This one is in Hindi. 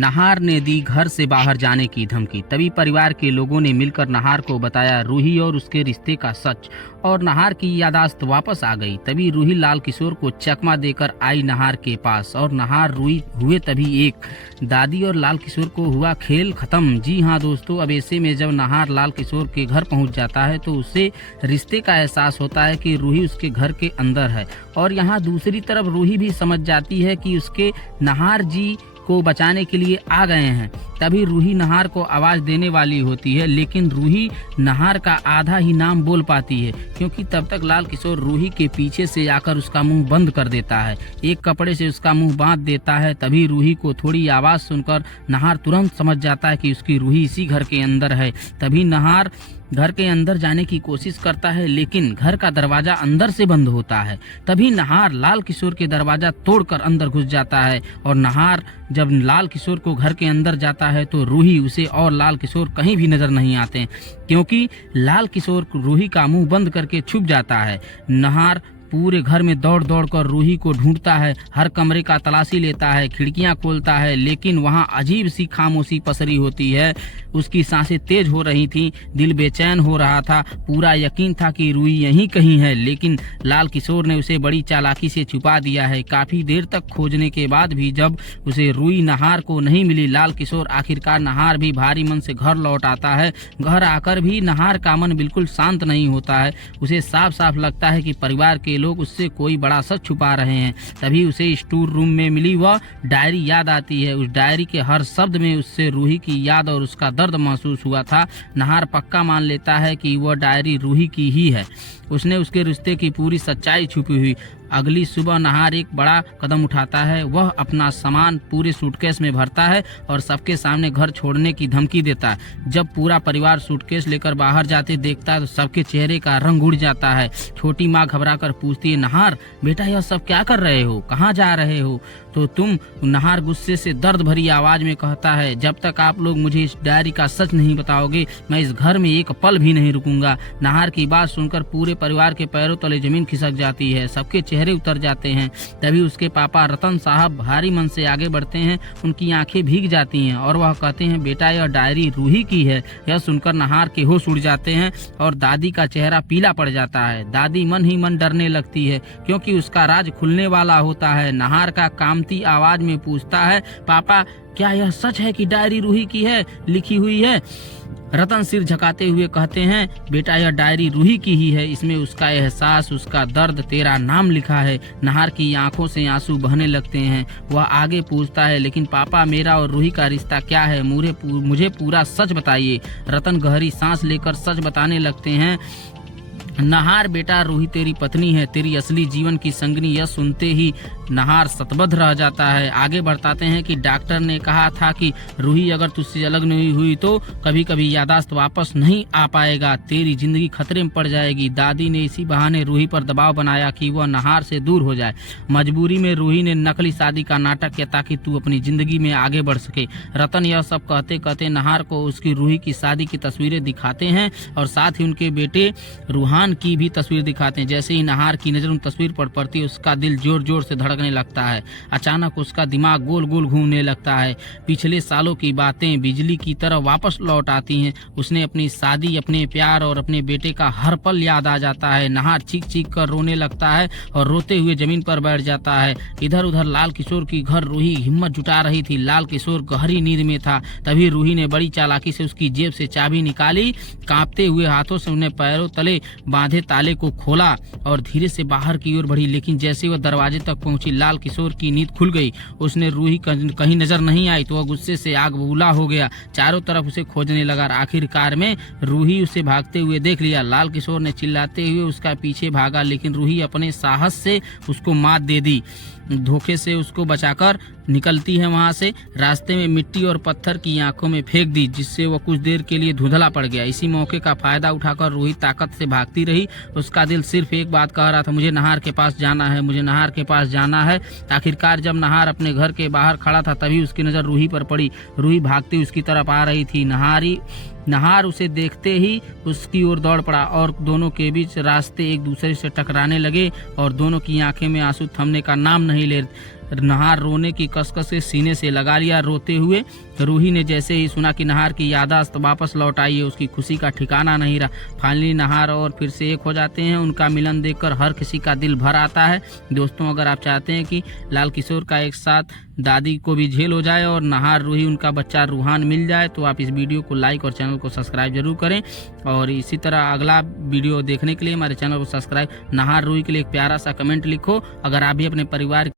नहार ने दी घर से बाहर जाने की धमकी। तभी परिवार के लोगों ने मिलकर नहार को बताया रूही और उसके रिश्ते का सच, और नहार की यादाश्त वापस आ गई। तभी रूही लाल किशोर को चकमा देकर आई नहार के पास, और नहार रूही हुए तभी एक। दादी और लाल किशोर को हुआ खेल खत्म। जी हाँ दोस्तों, अब ऐसे में जब नहार लाल किशोर के घर पहुंच जाता है तो उसे रिश्ते का एहसास होता है कि रूही उसके घर के अंदर है। और यहाँ दूसरी तरफ रूही भी समझ जाती है कि उसके नहार जी को बचाने के लिए आ गए हैं। तभी रूही नहार को आवाज देने वाली होती है, लेकिन रूही नहार का आधा ही नाम बोल पाती है, क्योंकि तब तक लाल किशोर रूही के पीछे से आकर उसका मुंह बंद कर देता है, एक कपड़े से उसका मुंह बांध देता है। तभी रूही को थोड़ी आवाज सुनकर नहार तुरंत समझ जाता है कि उसकी रूही इसी घर के अंदर है। तभी नहार घर के अंदर जाने की कोशिश करता है, लेकिन घर का दरवाजा अंदर से बंद होता है। तभी नहार लाल किशोर के दरवाजा तोड़कर अंदर घुस जाता है, और नहार जब लाल किशोर को घर के अंदर जाता है तो रूही उसे और लाल किशोर कहीं भी नजर नहीं आते, क्योंकि लाल किशोर रूही का मुंह बंद करके छुप जाता है। नहार पूरे घर में दौड़ दौड़ कर रूही को ढूंढता है, हर कमरे का तलाशी लेता है, खिड़कियां खोलता है, लेकिन वहां अजीब सी खामोशी पसरी होती है। उसकी सांसें तेज हो रही थीं, दिल बेचैन हो रहा था। पूरा यकीन था कि रूही यहीं कहीं है, लेकिन लाल किशोर ने उसे बड़ी चालाकी से छुपा दिया है। काफी देर तक खोजने के बाद भी जब उसे रूही नहार को नहीं मिली, लाल किशोर आखिरकार नहार भी भारी मन से घर लौट आता है। घर आकर भी नहार का मन बिल्कुल शांत नहीं होता है। उसे साफ साफ लगता है कि परिवार के लोग उससे कोई बड़ा सच छुपा रहे हैं। तभी उसे स्टोर रूम में मिली वह डायरी याद आती है। उस डायरी के हर शब्द में उससे रूही की याद और उसका दर्द महसूस हुआ था। नहार पक्का मान लेता है कि वह डायरी रूही की ही है। उसने उसके रिश्ते की पूरी सच्चाई छुपी हुई। अगली सुबह नहार एक बड़ा कदम उठाता है। वह अपना सामान पूरे सूटकेस में भरता है और सबके सामने घर छोड़ने की धमकी देता है। जब पूरा परिवार सूटकेस लेकर बाहर जाते देखता है तो सबके चेहरे का रंग उड़ जाता है। छोटी माँ घबराकर पूछती है, नहार बेटा यह सब क्या कर रहे हो, कहाँ जा रहे हो? तो तुम? नहार गुस्से से दर्द भरी आवाज में कहता है, जब तक आप लोग मुझे इस डायरी का सच नहीं बताओगे मैं इस घर में एक पल भी नहीं रुकूंगा। नहार की बात सुनकर पूरे परिवार के पैरों तले जमीन खिसक जाती है, सबके चेहरे उतर जाते हैं। तभी उसके पापा रतन साहब भारी मन से आगे बढ़ते हैं। उनकी आंखें भीग जाती हैं और वह कहते हैं, बेटा यह डायरी रूही की है। यह सुनकर नहार के होश उड़ जाते हैं और दादी का चेहरा पीला पड़ जाता है। दादी मन ही मन डरने लगती है, क्योंकि उसका राज खुलने वाला होता है। नहार का कामती आवाज में पूछता है, पापा क्या यह सच है कि डायरी रूही की है, लिखी हुई है? रतन सिर झुकाते हुए कहते हैं, बेटा यह डायरी रूही की ही है। इसमें उसका एहसास, उसका दर्द, तेरा नाम लिखा है। नहार की आंखों से आंसू बहने लगते हैं। वह आगे पूछता है, लेकिन पापा मेरा और रूही का रिश्ता क्या है? मुझे पूरा सच बताइए। रतन गहरी सांस लेकर सच बताने लगते हैं, नहार बेटा रूही तेरी पत्नी है, तेरी असली जीवन की संगनी। यह सुनते ही नहार सतबद्ध रह जाता है। आगे बढ़ाते हैं कि डॉक्टर ने कहा था कि रूही अगर तुझसे अलग नहीं हुई तो कभी कभी यादाश्त वापस नहीं आ पाएगा, तेरी जिंदगी खतरे में पड़ जाएगी। दादी ने इसी बहाने रूही पर दबाव बनाया कि वह नहार से दूर हो जाए। मजबूरी में रूही ने नकली शादी का नाटक किया ताकि तू अपनी जिंदगी में आगे बढ़ सके। रतन यह सब कहते कहते नहार को उसकी रूही की शादी की तस्वीरें दिखाते हैं और साथ ही उनके बेटे रूहान की भी तस्वीर दिखाते हैं। जैसे ही नहार की नजर उन तस्वीर पर पड़ती है उसका दिल जोर जोर से धड़कने लगता है। अचानक उसका दिमाग गोल गोल घूमने लगता है। पिछले सालों की बातें बिजली की तरह वापस लौट आती हैं। उसने अपनी शादी, अपने प्यार और अपने बेटे का हर पल याद आ जाता है। नहार चीख चीख कर रोने लगता है और रोते हुए जमीन पर बैठ जाता है। इधर उधर लाल किशोर की घर रूही हिम्मत जुटा रही थी। लाल किशोर गहरी नींद में था। तभी रूही ने बड़ी चालाकी से उसकी जेब से चाबी निकाली, कांपते हुए हाथों से उन्हें पैरों तले बांधे ताले को खोला और धीरे से बाहर की ओर बढ़ी। लेकिन जैसे वह दरवाजे तक पहुंची लाल किशोर की नींद खुल गई। उसने रूही कहीं नजर नहीं आई तो वह गुस्से से आग बबूला हो गया। चारों तरफ उसे खोजने लगा। आखिरकार में रूही उसे भागते हुए देख लिया। लाल किशोर ने चिल्लाते हुए उसका पीछे भागा, लेकिन रूही अपने साहस से उसको मात दे दी। धोखे से उसको बचाकर निकलती है वहां से। रास्ते में मिट्टी और पत्थर की आंखों में फेंक दी, जिससे वह कुछ देर के लिए धुंधला पड़ गया। इसी मौके का फायदा उठाकर रूही ताकत से भागती रही। उसका दिल सिर्फ एक बात कह रहा था, मुझे नहार के पास जाना है, मुझे नहार के पास जाना है। आखिरकार जब नहार अपने घर के बाहर खड़ा था तभी उसकी नजर रूही पर पड़ी। रूही भागती उसकी तरफ आ रही थी। नहार उसे देखते ही उसकी ओर दौड़ पड़ा और दोनों के बीच रास्ते एक दूसरे से टकराने लगे और दोनों की आंखें में आंसू थमने का नाम नहीं ले नहार रोने की कसकस से सीने से लगा लिया रोते हुए। रूही ने जैसे ही सुना कि नहार की याददाश्त वापस लौट आई है, उसकी खुशी का ठिकाना नहीं रहा। फाइनली नहार और फिर से एक हो जाते हैं। उनका मिलन देखकर हर किसी का दिल भर आता है। दोस्तों, अगर आप चाहते हैं कि लाल किशोर का एक साथ दादी को भी झेल हो जाए और नहार रूही उनका बच्चा रूहान मिल जाए, तो आप इस वीडियो को लाइक और चैनल को सब्सक्राइब जरूर करें। और इसी तरह अगला वीडियो देखने के लिए हमारे चैनल को सब्सक्राइब। नहार रूही के लिए एक प्यारा सा कमेंट लिखो। अगर आप भी अपने परिवार